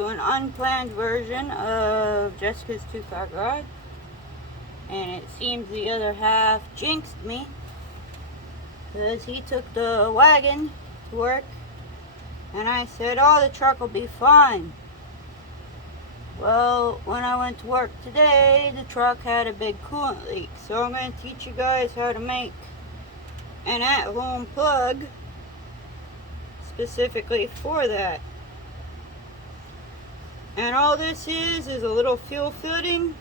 to an unplanned version of Jessica's 2-car garage, and it seems the other half jinxed me because he took the wagon to work and I said, oh, the truck will be fine. Well, when I went to work today, the truck had a big coolant leak, so I'm going to teach you guys how to make an at-home plug specifically for that. And all this is a little fuel fitting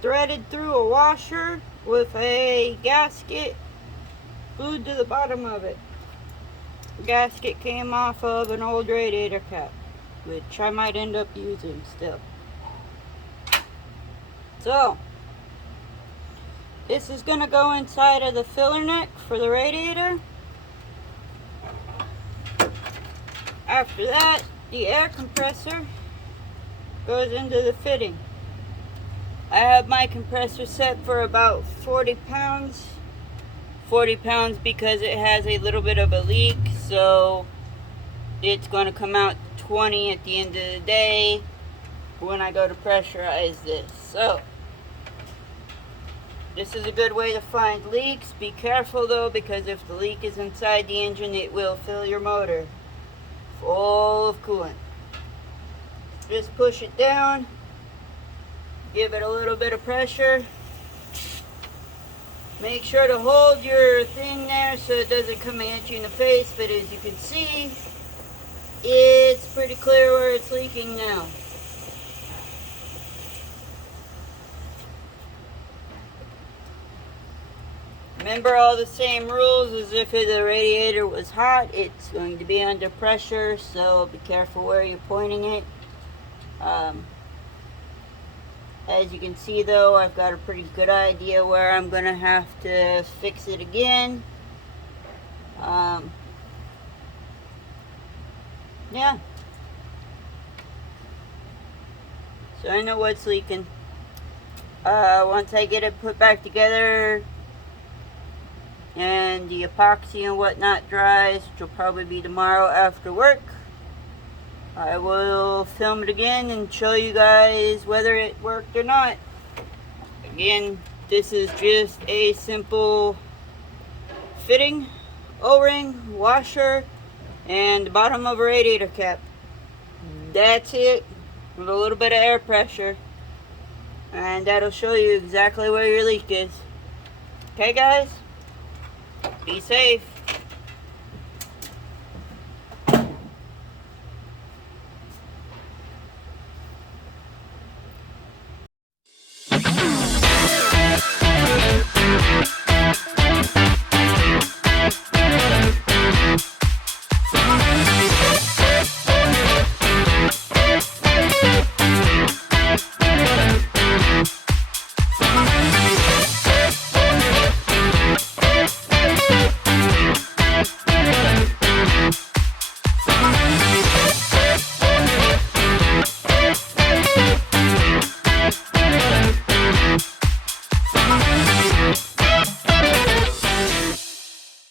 threaded through a washer with a gasket glued to the bottom of it. The gasket came off of an old radiator cap, which I might end up using still. So, this is going to go inside of the filler neck for the radiator. After that, the air compressor goes into the fitting. I have my compressor set for about 40 pounds. 40 pounds because it has a little bit of a leak, so it's going to come out 20 at the end of the day when I go to pressurize this. So this is a good way to find leaks. Be careful though, because if the leak is inside the engine, it will fill your motor full of coolant. Just push it down, give it a little bit of pressure. Make sure to hold your thing there so it doesn't come at you in the face, but as you can see, it's pretty clear where it's leaking now. Remember all the same rules as if the radiator was hot. It's going to be under pressure, so be careful where you're pointing it. As you can see though, I've got a pretty good idea where I'm going to have to fix it again. Yeah. So I know what's leaking. Once I get it put back together and the epoxy and whatnot dries, which will probably be tomorrow after work, I will film it again and show you guys whether it worked or not. Again, this is just a simple fitting, O-ring, washer, and the bottom of a radiator cap. That's it, with a little bit of air pressure, and that'll show you exactly where your leak is. Okay guys, be safe.